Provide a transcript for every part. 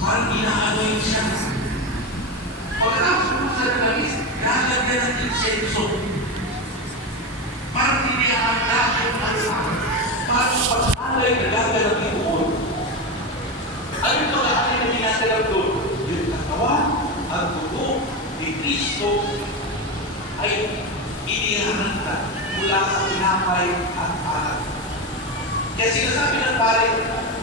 Parang inaanoy siya. Pagkatapos mo sa nangis, lalagyan ng insenso. Parang iniaanda yung alsa. Parang pag-alay na lalagyan ng ibuon. Ano yung pag-alay na ginagalang doon? Yung katawan at dugo ni Kristo ay iniharanta mula sa tinapay at alat. Kaya sinasabi ng pare,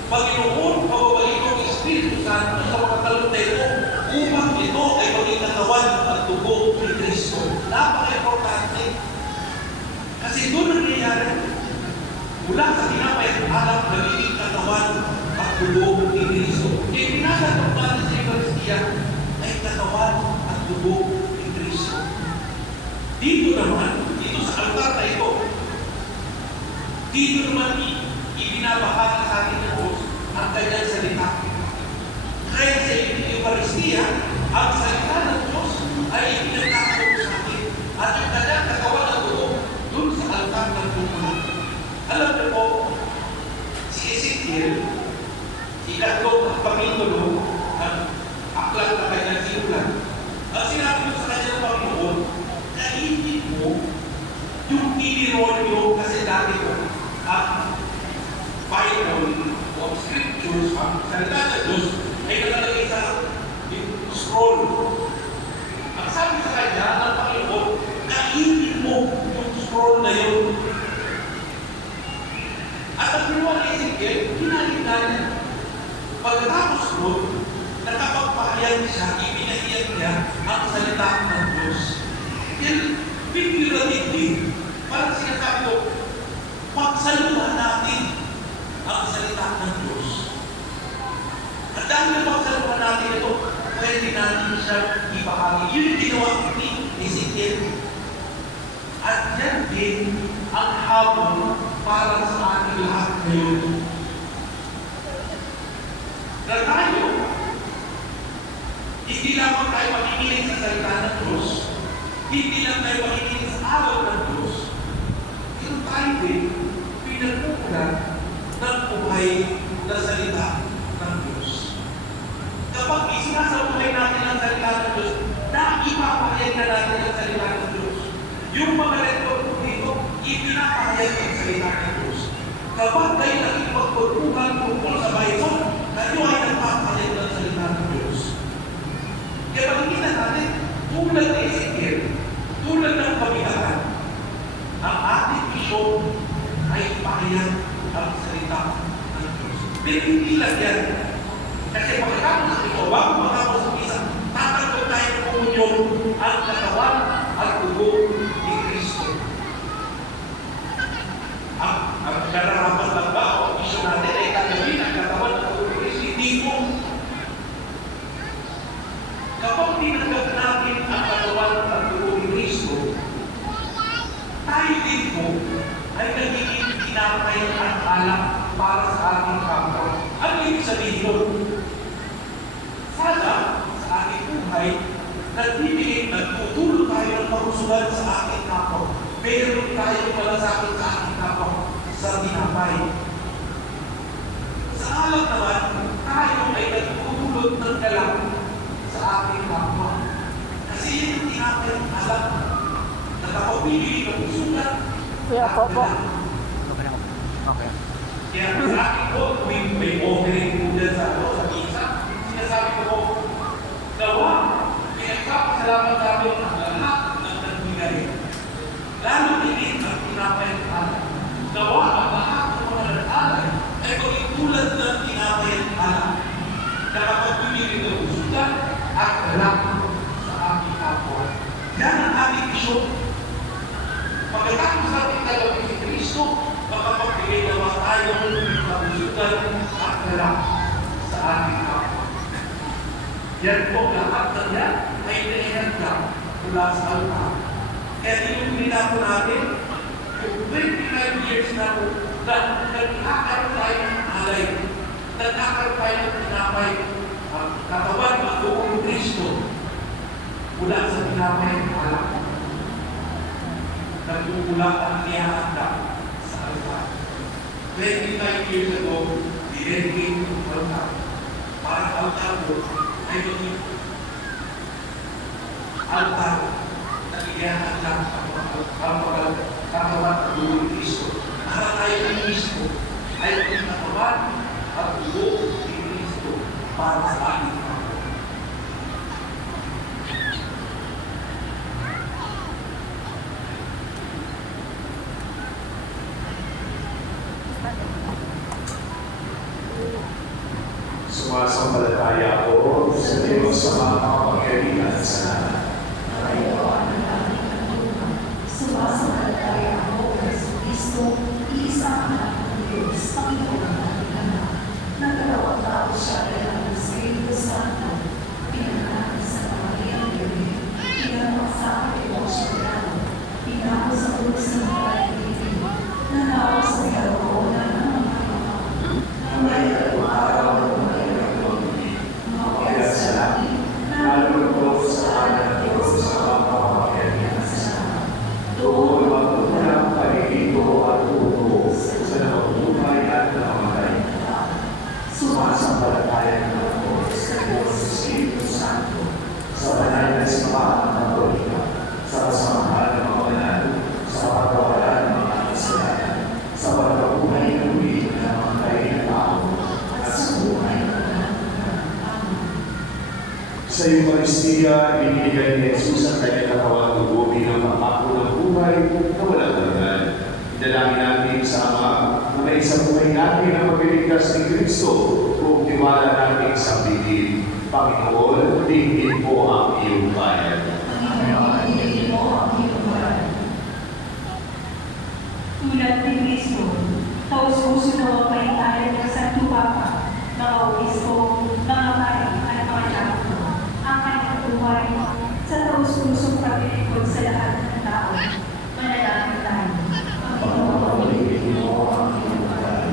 Panginoon, pababalik ko ang Espiritu Santo sa mga kalutay mo upang ito ay maging katawan at dugo ni Kristo. Napaka-importante. Kasi doon nangyayari, mula sa tinapay at alat, nagiging katawan at dugo ni Kristo. Kaya pinasagot natin sa Eucharistia ay katawan at dugo ni Kristo. Dito naman, dito sa altar na ito, dito naman ibinabahagi sa atin ng Diyos ang kanyang salita. Kaya sa Eucharistia, ang salita ng Diyos ay ibinagkakaroon sa atin at ang kanyang katawan ng dugo dun sa altar ng Diyos. Alam niyo po, si Ezekiel, ikatlong kapitulo ng aklat na kanyang sinulat, ang sinabi mo sa kanyang Panginoon, kainin mo yung inirolyo kasi dati ko ang Bible o Scriptures, ang salita ng Diyos ay nakalagay sa scroll. Ang sabi sa kanya ng Panginoon, kainin mo yung scroll na yun. At ang ginawa ni Ezekiel, kinain natin. Pagkatapos nun, nakapagpahayag siya, ibinahayag niya ang salita ng Diyos. Yan, figuratively, parang sinasabi ko, pagsaluhan natin ang salita ng Diyos. At dahil na pagsaluhan natin ito, pwede natin siya ibahagi. Yun yung ginawa ni Ezekiel. At yan din ang habon para sa ating lahat ngayon. Na tayo, hindi lamang tayo makikinig sa salita ng Diyos, hindi lang tayo makikinig sa aral ng Diyos, pero tayo din pinagkukulan ng buhay na salita ng Diyos. Kapag isinasabuhay natin ang salita ng Diyos, ipapahayag na natin ang salita ng Diyos. Yung mga lektor dito, ipinapahayag ang salita ng Diyos. Kapag kayo nakipagpagkuhan tungkol sa Bible, kayo ay nagpapahayag ng salita ng Diyos. Kaya makikita natin, tulad ni Ezekiel, tulad ng kabilaan, ang ating misyon ay ipahayag ang salita ng Diyos. Pero hindi lang yan. Kasi pagkatapos sa ito, bago pagkatapos sa isa, tatanggap tayo ng komunyon ang katawan at dugo ni Kristo. Ang kararapan lang ba o misyon natin ay tanggapin ang katawan at dugo ni Kristo? Hindi mo. Kapag tinanggap natin ang katawan at dugo ni Kristo, tayo din po ay nagiging tinapay at alak para sa ating kapwa. Ano ibig sabihin mo? Sana sa ating buhay, nagtutulong tayo ng pagsusulan sa ating kapwa. Meron tayong malasakit sa ating kapwa sa tinapay. Sa alak naman, tayo ay nagtutulog ng galak sa ating kapwa. Kasi yun yung tinapay ng alak. Nakapabili ng usulan. Kuya, po. Okay. Kaya sa akin po, may offering po dyan sa misa, sinasabi ko po, gawa, pinagpapasalamat namin ang lahat ng nagbigay. Lalo din ang tinapay at alak. Gawa, ang lahat ng mga nag-alay ay maging tulad ng tinapay at alak. Nakapabili ng usulan at galak sa aking kapwa. Yan ang ating misyon. Pagkatapos natin tagapin si Kristo, makapagbigay naman tayo ng kabusutan at galak sa ating kapwa. Yan po, lahat ng yan ay naihanda mula sa altar. Kaya tinumina po natin, yung 29 years na po, na nagkakaroon tayo ng alay, nagkakaroon tayo ng tinapay, katawan at dugo ng Kristo mula sa tinapay ng alak. Nagmumula ang niyahanda sa altar. 25 years ago, dinedicate ng altar para tao ay maging altar na iyahan lang ang katawan at dugo ni Kristo. Para tayo mismo ay maging katawan at dugo ni Kristo para sa ating mga. Sumasampalataya ako sa Diyos sa mga kapangyarihan sa Sumasampalataya ako kay Kristo, iisang anak ng Diyos, Panginoon nating anak. Nagkalawang tao siya kaya ng Espiritu Santo, pinanganak sa Maria Virgen, pinanganak sa Poncio Pilato, pinako sa krus ng mga Pilipino, nanawa sa kalooban ng mga Panginoon, namatay tatlong araw ng mga kaya sa langit, nalulog sa anak ng Diyos sa mga kapangyarihan sa doon magpupunang paligito at tuto sa napabuhay at namamatay. Sumasampalataya ako sa Diyos sa Espiritu Santo, sa banal na simbahan ng Katolika, sa kasamahan ng mga banal, sa pagkawalan ng mga kasalanan, sa pagkabuhay ng muli ng mga kailang tao, at sa buhay ng sa Eucharistia, ibinigay ni Jesus ang kanyang katawan dugo bilang pangako ng buhay na walang hanggan. Idalangin natin sa Ama na may isang buhay natin ang pagliligtas ni Kristo kung tiwala natin sa bigil. Panginoon, tingin po ang iyong bayan. Panginoon, hindi mo ang iyong bayan. Tulad ni Kristo, taus-puso na mapahitayan ng Santo Papa, mga obispo, mga pari at mga diakono, ang kanyang buhay sa taus-pusong pagpilipod sa lahat ng tao. Manalangin tayo. Panginoon, hindi mo ang iyong bayan.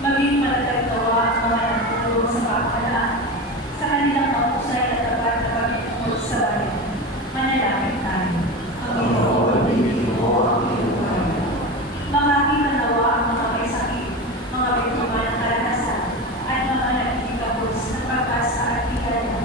Maging matatagtawa ang mga nagtulong sa pagpalaan sa kanilang mahusay at tapat na pagpilipod sa bayan. Manalangin tayo. Panginoon, hindi mo ang iyong bayan. Makakita nawa ang mga may sakit, mga biktima ng karanasan, at mga nagkikapos ng pag-asa at higala.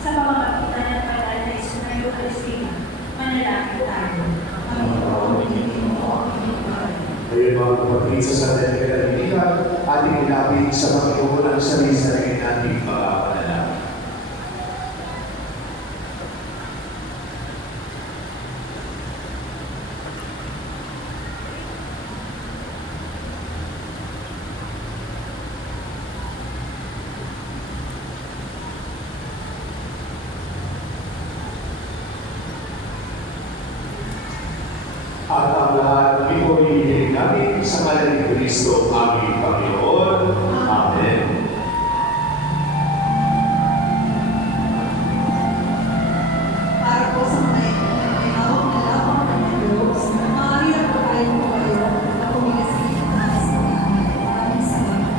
Sa pamamagitan ng banal na Isunay Eucharistia, manalangin tayo. Panginoon, hindi mo ang iyong bayan. Ngayon mga kapatid sa Santa Teresita, ating ilapit sa Panginoon ang sarili-sarili nating mga panalangin. At ang lahat ng ito hinihiling namin sa ngalan ni Kristo, aming Panginoon. Amen. Para po sa mga itinawag na lamang ng Diyos, maaari na po kayo na pumigasin na sa mga maraming salamat.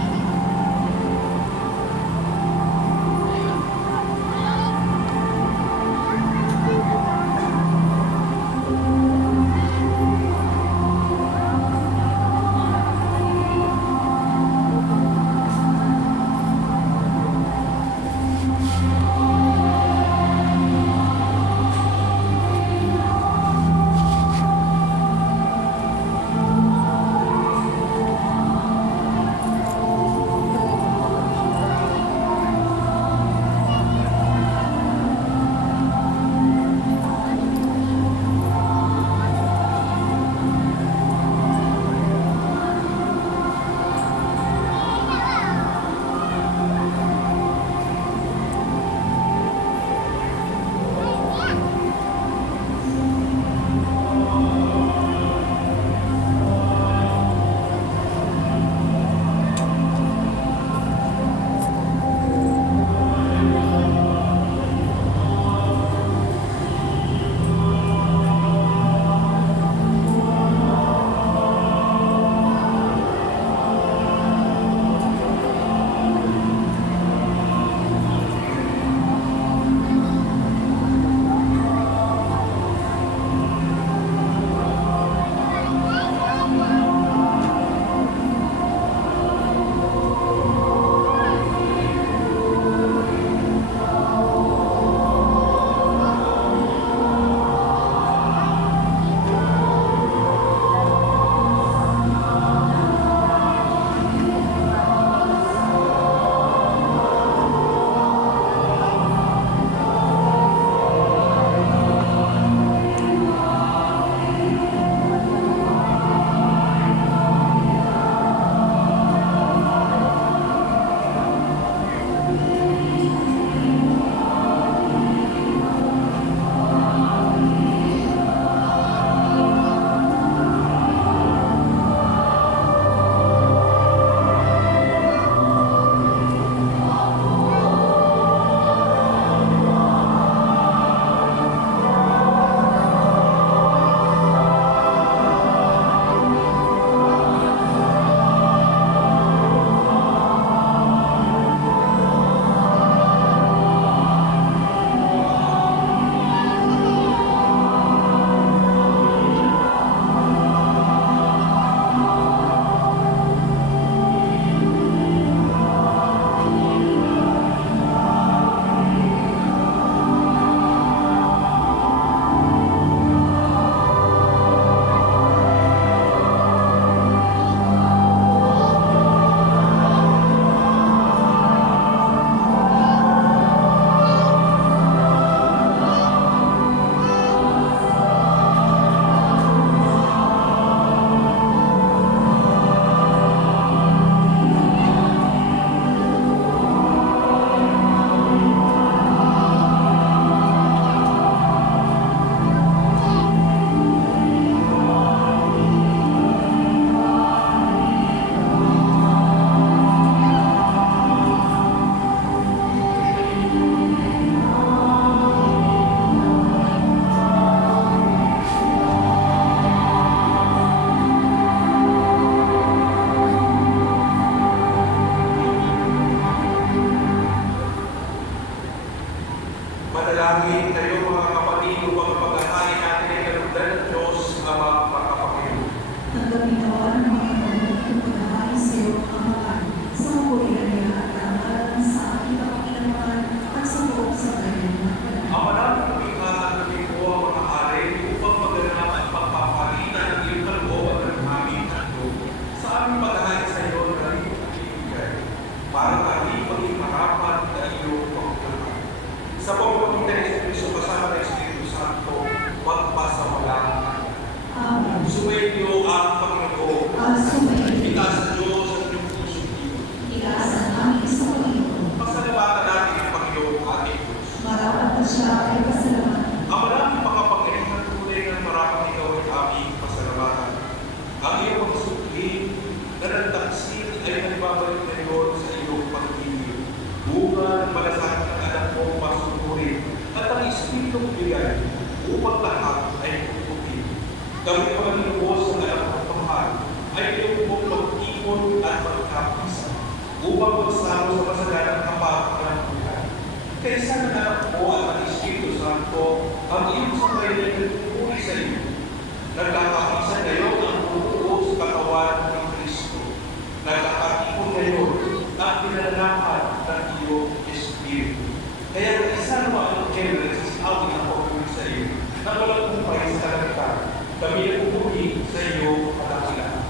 Manalangin kayo mga kapatid upang paghahain natin ay kalugdan ng Diyos Ama Makapangyarihan. Tanggapin nawa ng mga Panginoon kung paghahain sa iyo ang Amahan sa mabulian niya at kaamalan sa aking kapakinaman at sa buong sa kanyang mga panahon. Ang maraming pagkakataon natin po ang mga hari upang maganap at pagpapalitan ng iyong kalooban ng aming handog sa aming paghahain sa iyo na iyong pagkikigay para kami maging marapat na iyong pagkakataon. Sa pamamagitan ng Espiritu kasama ng Espiritu Santo, magpasawalang Amen. sumainyo ang Panginoon. Sumayin. Itaas sa Diyos at iyong pusong iyo. Ilaasan namin sa Panginoon. Pasalamatan natin ang Panginoon ating Diyos. Marapat na siya ay pasalamatan. Ang maraming makapangyarihan tunay ng maraming ikaw ay aming pasalamatan. Ang iyong mga sukli na nagtaksil ay nagbabalik ngayon sa iyong pag-ibig. Bunga ng malasakit ng anak mong masunurin at ang Espiritong bigay upang lahat ay puputin. Kami mga niluwas ng anak ng pamahal ay iyong mong mag-ipon at magkapisa upang magsama sa masaganang kapag ng buhay. Kaysa ng anak mo at ang Espiritu Santo, ang iyong sabay na nagpupuri sa iyo. Nagkakapisa ngayon ang buo sa katawan ni Kristo. Nagkakatipon ngayon ang pinananahan ng iyong Espiritu. Kaya kung isa naman ang generous sa amin ang pagpuli sa iyo, na walang kumpay sa kalagtan, kami nagpupuri sa iyo kadakilaan.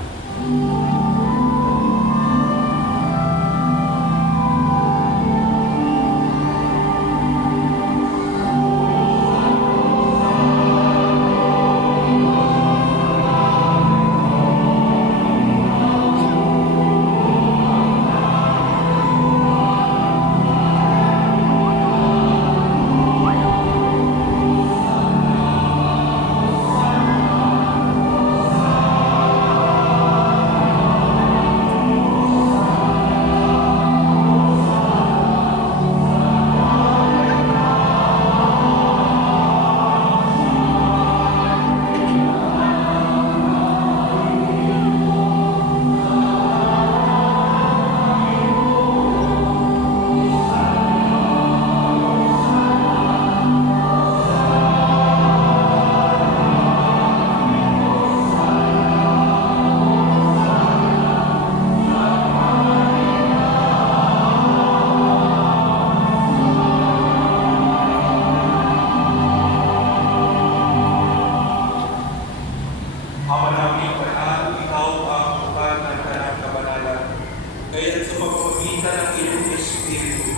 Kaya sa pagpapagita ng iyong Espiritu,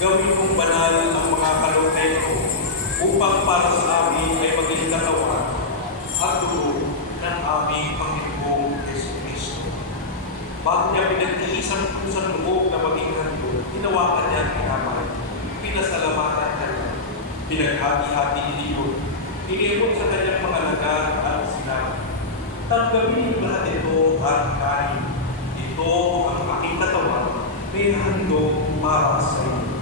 gawin mong banal ang mga kalooban ko upang para sa amin ay maging katawan at dugo ng aming Panginoong Jesucristo. Bago niya pinagtiisang pusang loob na maging handog, hinawakan niya ang kinamay, pinasalamatan niya, pinaghati-hati niyo, iniwan sa kanyang mga lagar at sinabi, tanggapin niyo lahat ito at kain. Ito ang aking katawan, may handog para sa iyo.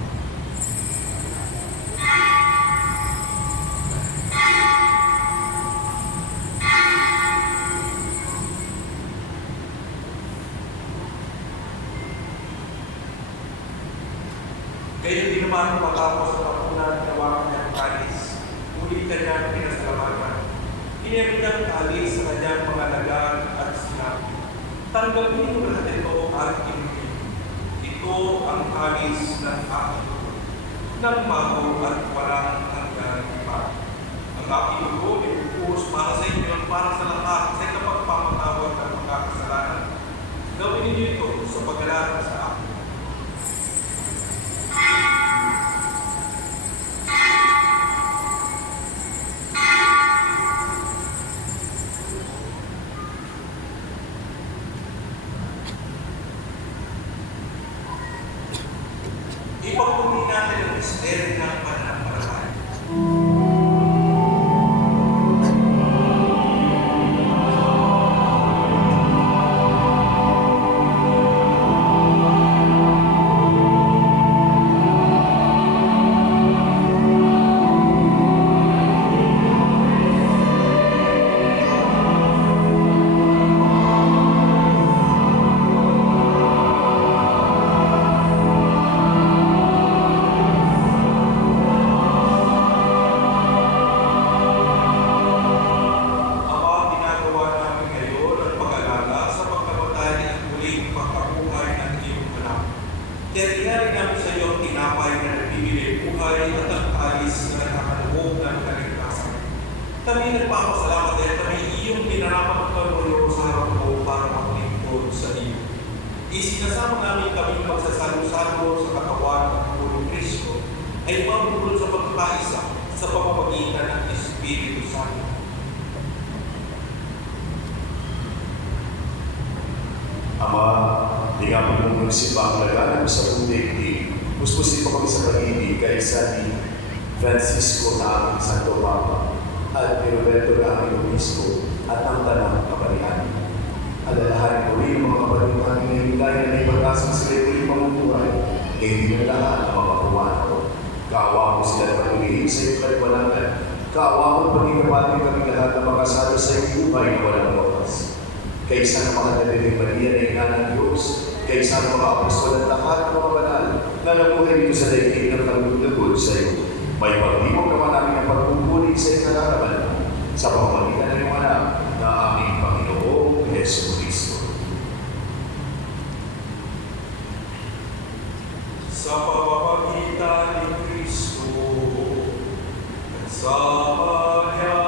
Kaya din naman matapos ang kapunan ng hawakan niyang kalis, muli kanyang pinasalamatan. Iniyabig niyang kalis sa kanyang mga lagar at sinabi, tanggapin niyo lahat ito at inumin. Ito ang kalis ng aking dugo, ng bago at walang hanggang iba. Ang aking dugo ay upuos para sa inyo at para sa lahat sa kapagpamatawad ng mga kasalanan. Gawin niyo ito sa pag-alala sa akin. Ipagpuli natin ang misteryo ng pananampalataya. buhay at ang talis na nakakaloob ng kaligtasan. Kami nagpapasalamat dahil kami iyong pinarapat kanulo sa harap mo para maglingkod sa iyo. Isinasama namin kami magsasalo-salo sa katawan ng Puro Kristo ay mabulod sa pagkakaisa sa pamamagitan ng Espiritu Santo. Ama, di nga po nung nagsimbang laganap sa pundi, puspusin mo kami sa pag-ibig kaisa ni Francisco na aming Santo Papa at ni Roberto na aming Obispo at ang tanang kaparihan. Alalahanin ko rin ang mga kapatid namin ngayong dahil na ipag-asang sila ito'y mamubuhay, kaya hindi na lahat ang mapakuhan ako. Kaawa mo sila na pag-ibig sa iyong kaliwalangan. Kaawa mo pag-ikapatin kami lahat na makasalo sa iyong buhay na walang wakas. Kaysa ng mga Nabiring Maria na ina ng Diyos, kaysa ng mga apostol at lahat ng mga banal na nabuhay dito sa daigdig ng kalugod sa iyo. May pag-ibig naman namin ang pagpupuli sa iyong kalaraman sa pamamagitan ng iyong anak na aming Panginoong Yesu Cristo. Sa pamamagitan ni Kristo, sa Kanya,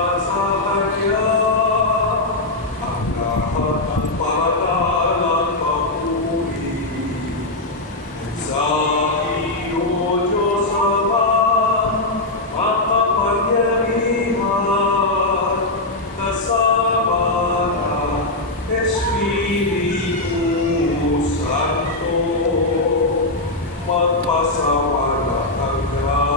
ang lahat ng parangal at papuri. Sa iyo, Diyos Ama, at kapangyarihan, kasama ng Espiritu Santo, magpasawalang hanggan.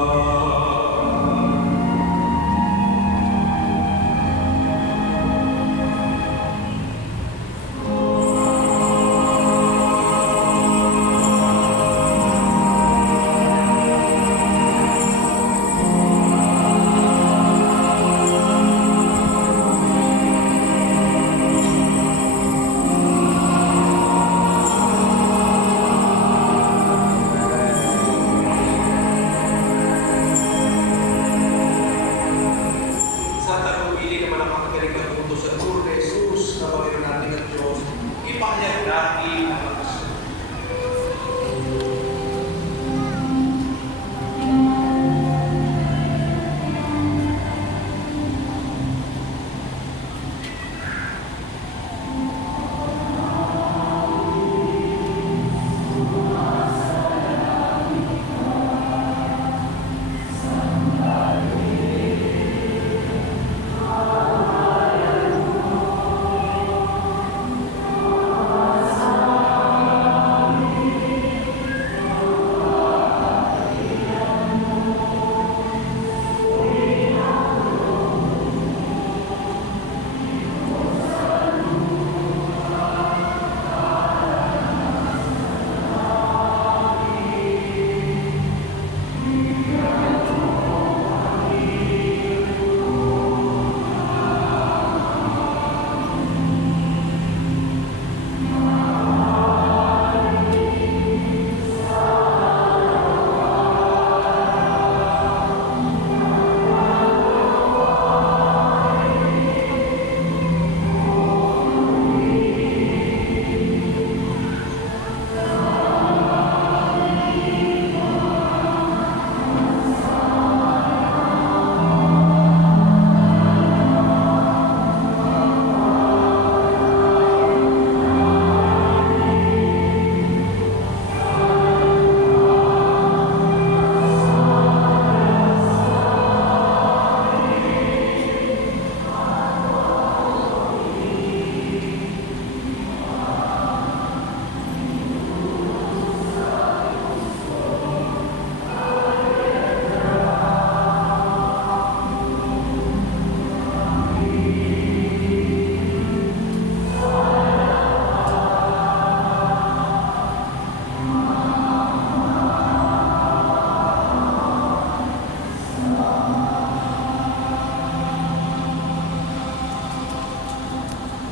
Sa talumpili naman ang makagaling ng mundo sa Lord Jesus na Panginoon natin at Diyos, ipakayag natin ang lakas.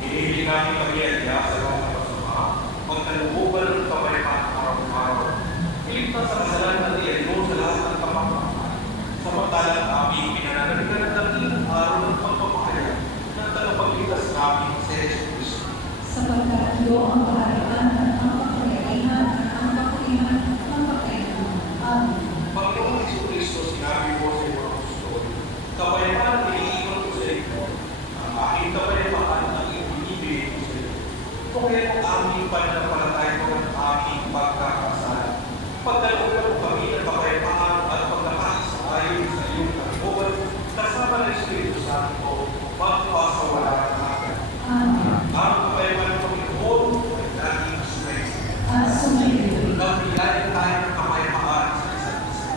Hinihili namin pag-iadya sa mga kasama, magkalububan ng kapayapaan araw-araw. Iligtas sa kasalanan at iyan sa lahat ng kapapakasan. Samantalang aming pinananabigan ng dakilang araw ng pagpapahayag ng tagapagligtas namin sa Yesu Cristo. Sapagkat iyo ang kaharian, ang pagkayahan, ang pagkayahan, ang pagkayahan. Amen. Panginoong Yesu Cristo, pananampalataya ko ng aming pagkakasala. Pagkaloob mo kami ng kapayapaan at paglakas ayon sa iyong kalooban, kasama ng Espiritu Santo, magpasawala ng akin. Amen. Ang kapayapaan ng Panginoon ay laging sumayin. Sumayin. Nagbigayan tayo ng kapayapaan sa isa't isa.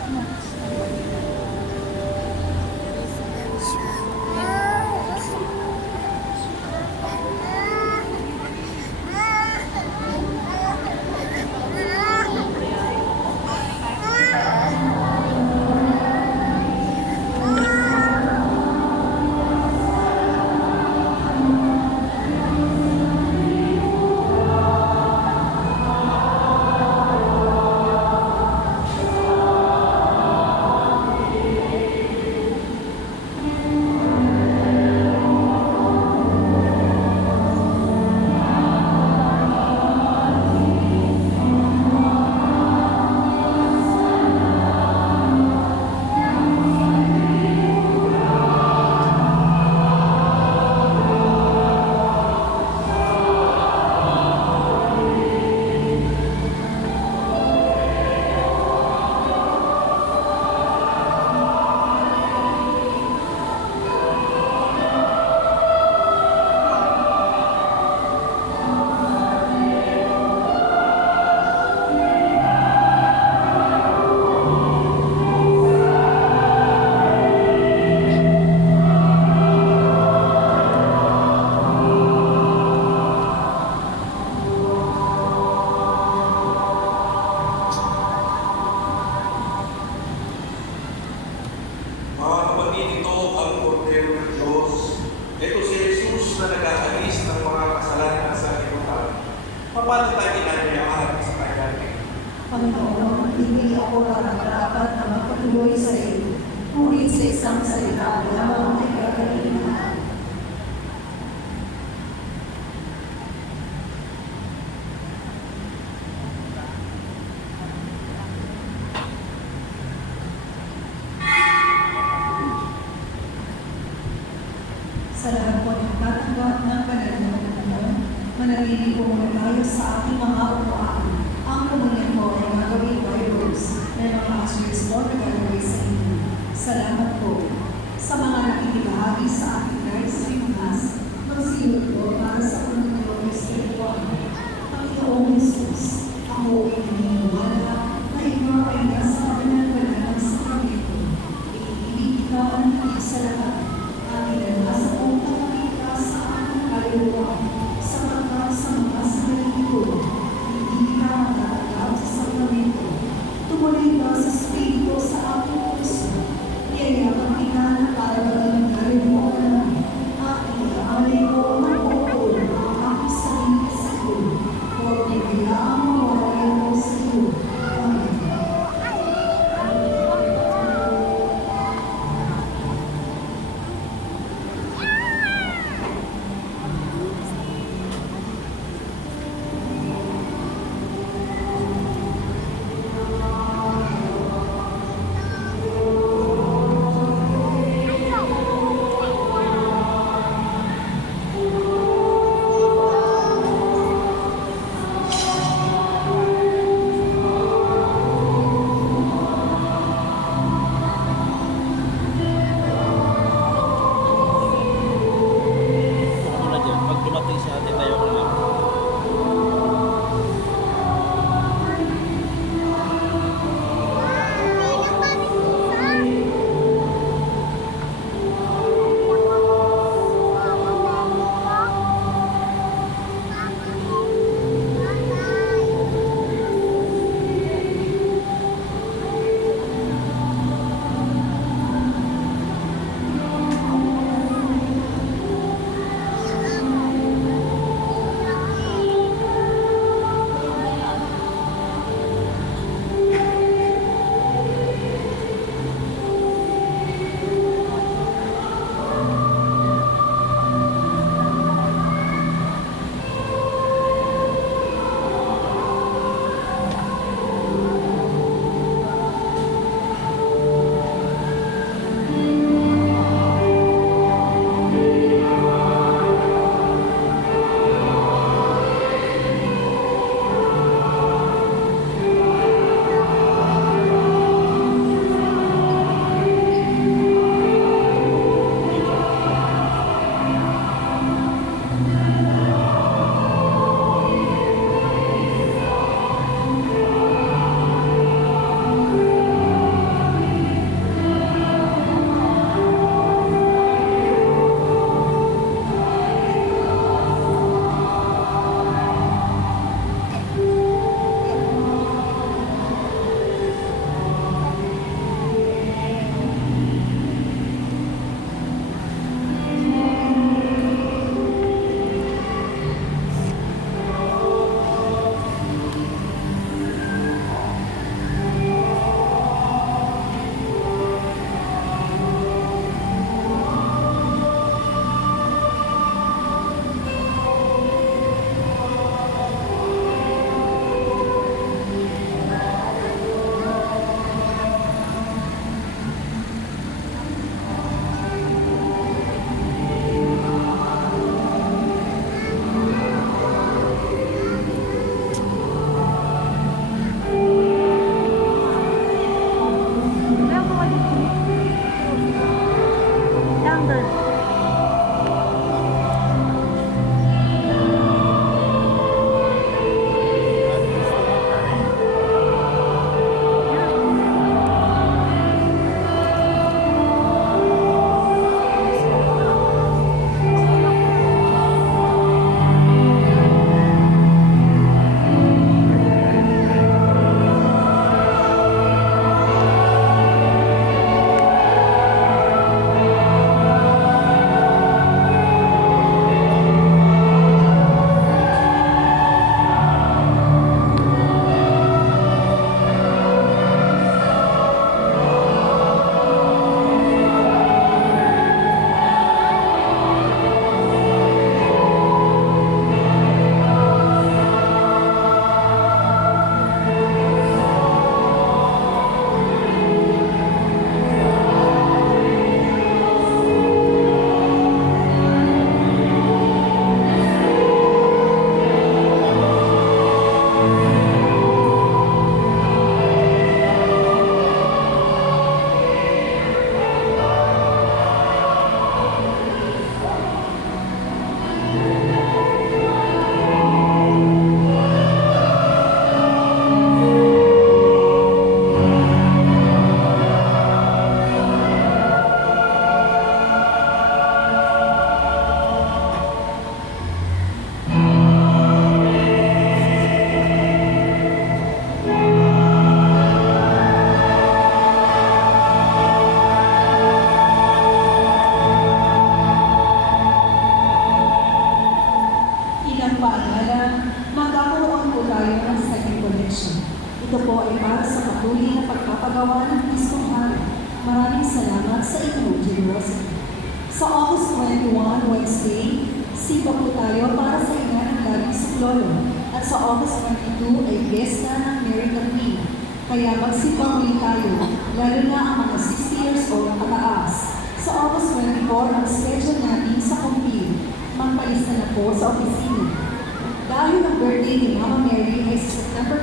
Mga kapatid, ito ang Kordero ng Diyos. Ito si Jesus na nag-aalis ng mga kasalanan sa lipunan. Paano tayo ginagayahan sa kanya? Panginoon, hindi ako karapat na magpatuloy sa iyo. Ngunit sa isang salita lamang ay gagalingan. Sa lahat po ng tatanggap ng banal na Panginoon, manatili po muna tayo sa ating mga upuan. Ang komunyan po ay magawin by Rose na mga ushers po na gagawin sa inyo. Salamat po sa mga nakikibahagi sa ating live stream class. Magsilot po para sa Panginoon Espiritual. Panginoong Jesus, ako ay naniniwala na ikaw ay nasa banal-banal ng sakramento. Iibig ikaw ang higit sa lahat. Nasa kong pagkakita sa aking kaluluwa, sapagkat sa mga sandali ko, hindi ka magtatagap sa sakramento. Tumuloy ka sa Espiritu sa aking puso, iyayakan kita na para maging galing mo ka namin. Aking aalay ko ng pupul ang aking sarili sa iyo. Huwag niya ang mawalan mo sa iyo. Amen. salamat sa inyong generosity. Sa August 21, Wednesday, sipa po tayo para sa ina ng laging suklolo. At sa August 22 ay fiesta ng Mary the Queen. Kaya magsipa muli tayo, lalo na ang mga 60 years old pataas. Sa August 24, ang schedule natin sa Compil. Magpalista na po sa opisina. Dahil ang birthday ni Mama Mary ay sa September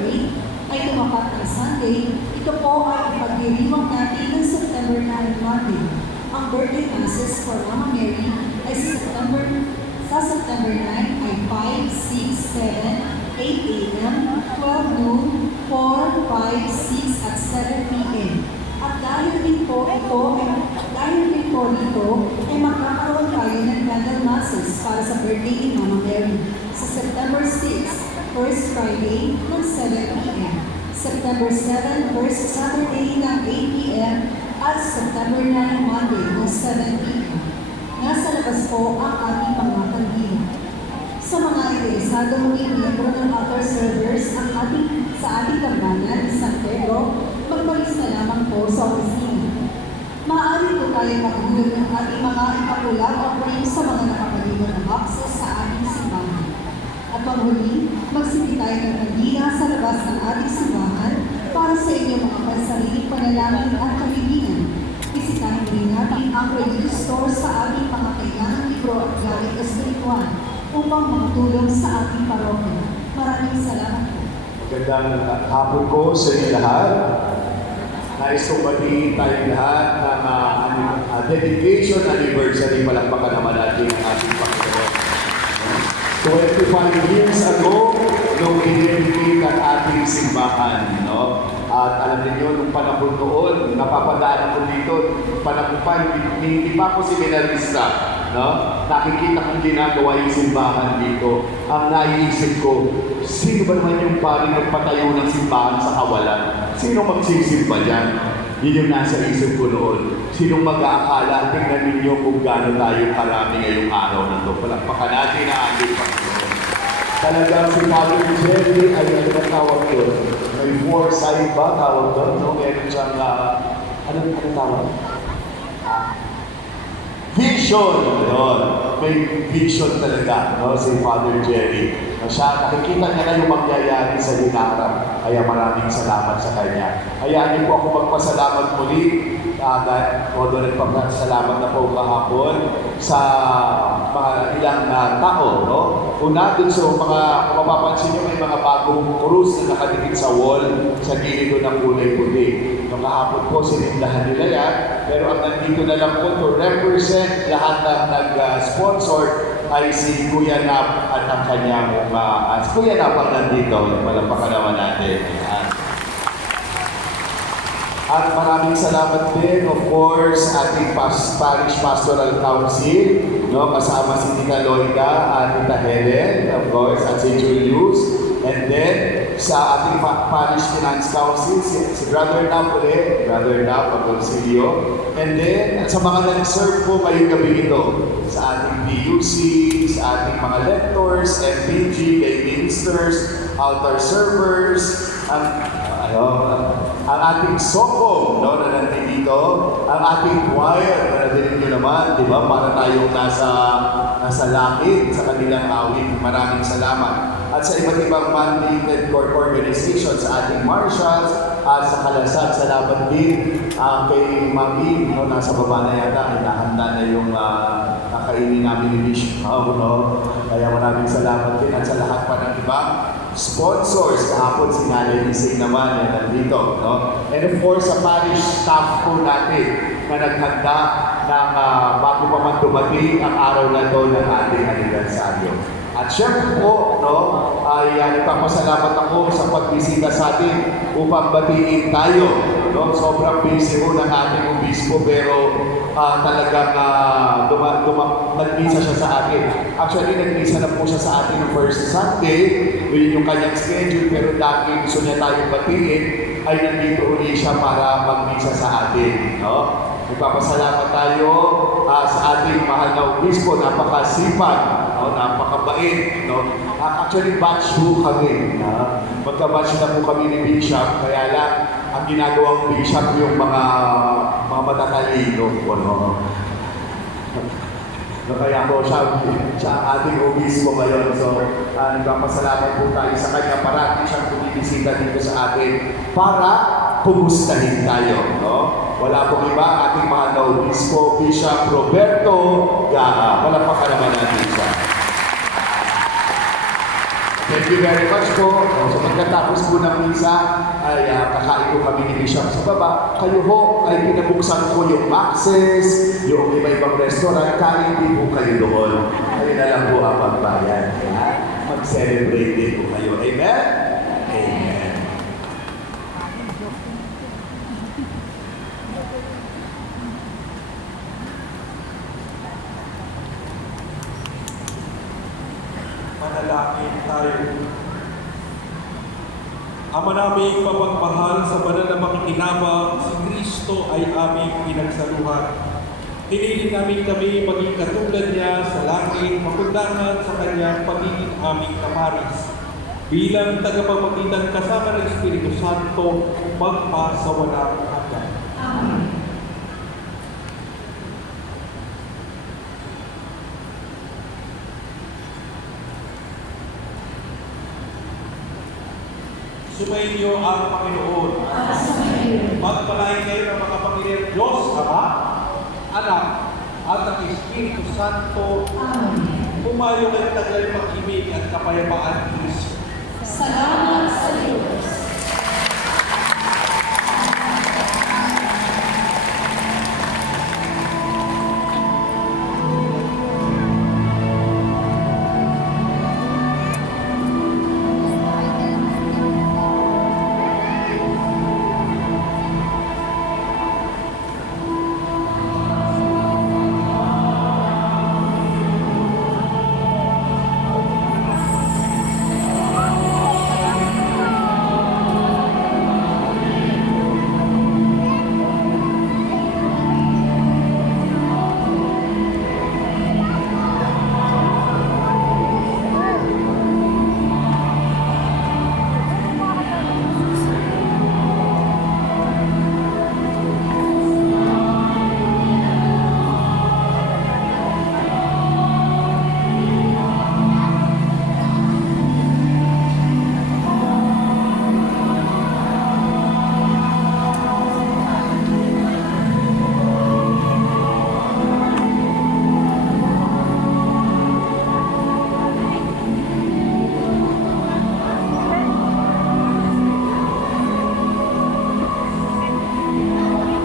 8, ay tumapat na Sunday, ito po ay ipagdiriwang natin ng September 9 Monday. Ang birthday masses for Mama Mary ay sa September 9 ay 5, 6, 7, 8 a.m., 12 noon, 4, 5, 6 at 7 p.m. At dahil din po dito ay magkakaroon tayo ng candle masses para sa birthday ni Mama Mary sa September 6, first Friday ng 7 p.m. September 7, first Saturday ng 8 p.m. at September 9, Monday ng 7 p.m. Nasa labas po ang ating mga kandila. Sa mga interesado maging miyembro ng altar servers sa ating tambanan sa San Pedro, magpalista lamang po sa opisina. Maaari po tayo maghulog ng ating mga ipakulang offering sa mga nakapaliwan na boxes sa ating simbahan. At panghuli, magsindi tayo ng kandila sa labas ng ating simbahan para sa inyong mga pansariling panalangin at kalilingan. Bisitahin rin natin ang religious store sa ating mga kailangang libro at gamit espiritual upang makatulong sa ating parokya. Maraming salamat po. Magandang hapon ko sa inyo lahat. Nais kong batiin tayong lahat ng dedication anniversary. Palakpakan naman natin ang ating Panginoon. 25 years ago, nung i-dedicate ang ating simbahan, no? At alam niyo, nung panahon noon, napapadaan ako dito, panahon pa, hindi pa ako seminarista, no? Nakikita kong ginagawa yung simbahan dito. Ang naiisip ko, sino ba naman yung pari nagpatayo ng simbahan sa kawalan? Sino magsisimba dyan? Yun yung nasa isip ko noon. Sinong mag-aakala, tingnan ninyo kung gaano tayo karami ngayong araw na ito. Palakpakan natin ang ating Panginoon. Talagang si Father Jerry ay nagtatawag yun. May foresight ba tawag doon? No? Meron siyang, anong tawag? Vision! Yun. May vision talaga, no? Si Father Jerry. Siya, nakikita niya na yung mangyayari sa hinaharap. Kaya maraming salamat sa kanya. Hayaan niyo po ako magpasalamat muli. Todo nagpapasalamat na po kahapon sa mga ilang tao. No? Una, dun sa mga, kung mapapansin niyo, may mga bagong krus na nakadikit sa wall sa gilid ng kulay puti. Nung kahapon po, sinindahan nila yan. Pero ang nandito na lang po to represent lahat ng nag-sponsor ay si Kuya Nap at ang kanyang si Kuya Nap ang nandito. Malapakan naman natin. At maraming salamat din, of course, ating Parish Pastoral Council, no? Kasama si Tita Loida at Tita Helen, of course, at si Julius. And then, sa ating Parish Finance Council, si Brother Nap ulit, Brother Nap, Pag-Concilio. And then, at sa mga nag-serve po ngayong gabi ito, sa ating PUC, sa ating mga lectors, FPG, lay ministers, altar servers, ang ating soko, no, na nandito, ang ating choir, na nandito nyo naman, di ba? Para tayong nasa langit sa kanilang awit. Maraming salamat. At sa iba't ibang mandated court organizations, sa ating marshals, at sa Kalasag, salamat din kay Mami, no, nasa baba na yata, ay nahanda na yung kakainin namin ni Bishop, no? Kaya maraming salamat din at sa lahat pa ng ibang sponsors. Kahapon si Nanay Ising naman yan nandito, no? And of course, sa parish staff po natin na naghanda ng bago pa man dumating ang araw na ito ng ating anibersaryo. At syempre po, no, ay nagpapasalamat ako sa pagbisita sa atin upang batiin tayo. No? Sobrang busy po ng ating obispo pero talagang nag-misa siya sa atin. Actually, nag-misa na po siya sa atin ng first Sunday. Yun yung kanyang schedule pero dahil gusto niya tayong batiin ay nandito uli siya para mag-misa sa atin. No? Nagpapasalamat tayo sa ating mahal na obispo, napakasipag no? Napakabait, no? Actually, batch po kami. Magka-batch na po kami ni Bishop, kaya lang, ang ginagawang Bishop yung mga matatalino po, no? So, kaya po siya ang ating obispo ngayon. So, nagpapasalamat po tayo sa kanya. Parati siyang bumibisita dito sa atin para kumustahin tayo. No? Wala pong iba ating mahal na obispo, Bishop Roberto Gaha. Palakpakan naman natin siya. Thank you very much po. So pagkatapos po ng misa, ay kakain po kami ni Bishop sa baba. Kayo ho ay pinabuksan ko yung access, yung iba-ibang restaurant, kain din po kayo doon. Kayo na lang po ang magbayan. Mag-celebrate din po kayo. Amen? Amen. Manalangin tayo. Ama naming mapagmahal, sa banal na makikinabang, si Kristo ay aming pinagsaluhan. Hinilin namin kami maging katulad niya sa langit, makundangan sa kanyang pagiging aming kamaris. Bilang tagapamagitan kasama ng Espiritu Santo, magpa sa walang hanggan. Amen. Sumainyo ang Panginoon. Magpalain kayo ng mga Panginoon Diyos, Ama, Anak, at ang Espiritu Santo. Amen. Pumayo kayo tagal pag-ibig at kapayapaan ni Kristo. Salamat sa Diyos.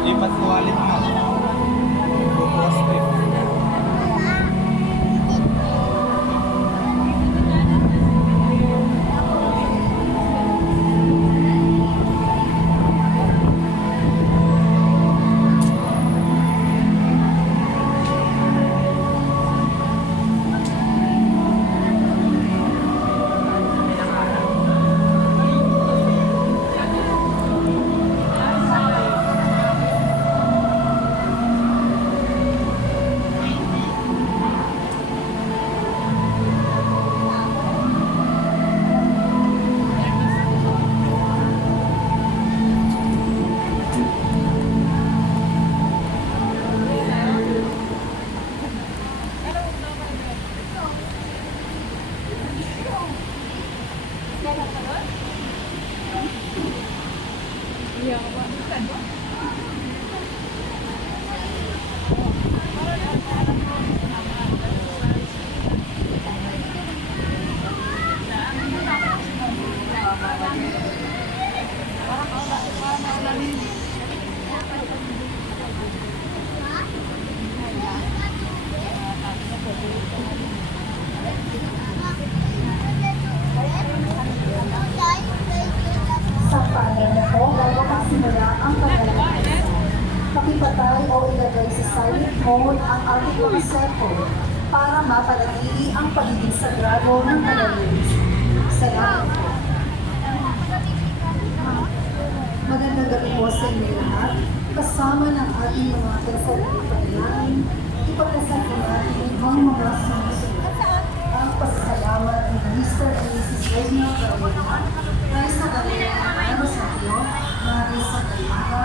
Lipat ko alin mo. Bukas trip. Sa pangalan ko, bago magsimula ang paglalakad. Pakipatay o ilagay sa silent mode ang ating mga cellphone para mapanatili ang pagiging sagrado ng panalig. Salamat po. Magandang gabi po sa inyo lahat. Kasama ng ating mga kasalang panalangin, ipagdasal po natin ang mga sumusunod. pasasalamat ni Mr. and Mrs. Reginald Gabriela, Nais na Gabriela Rosario, Maris Sagayama,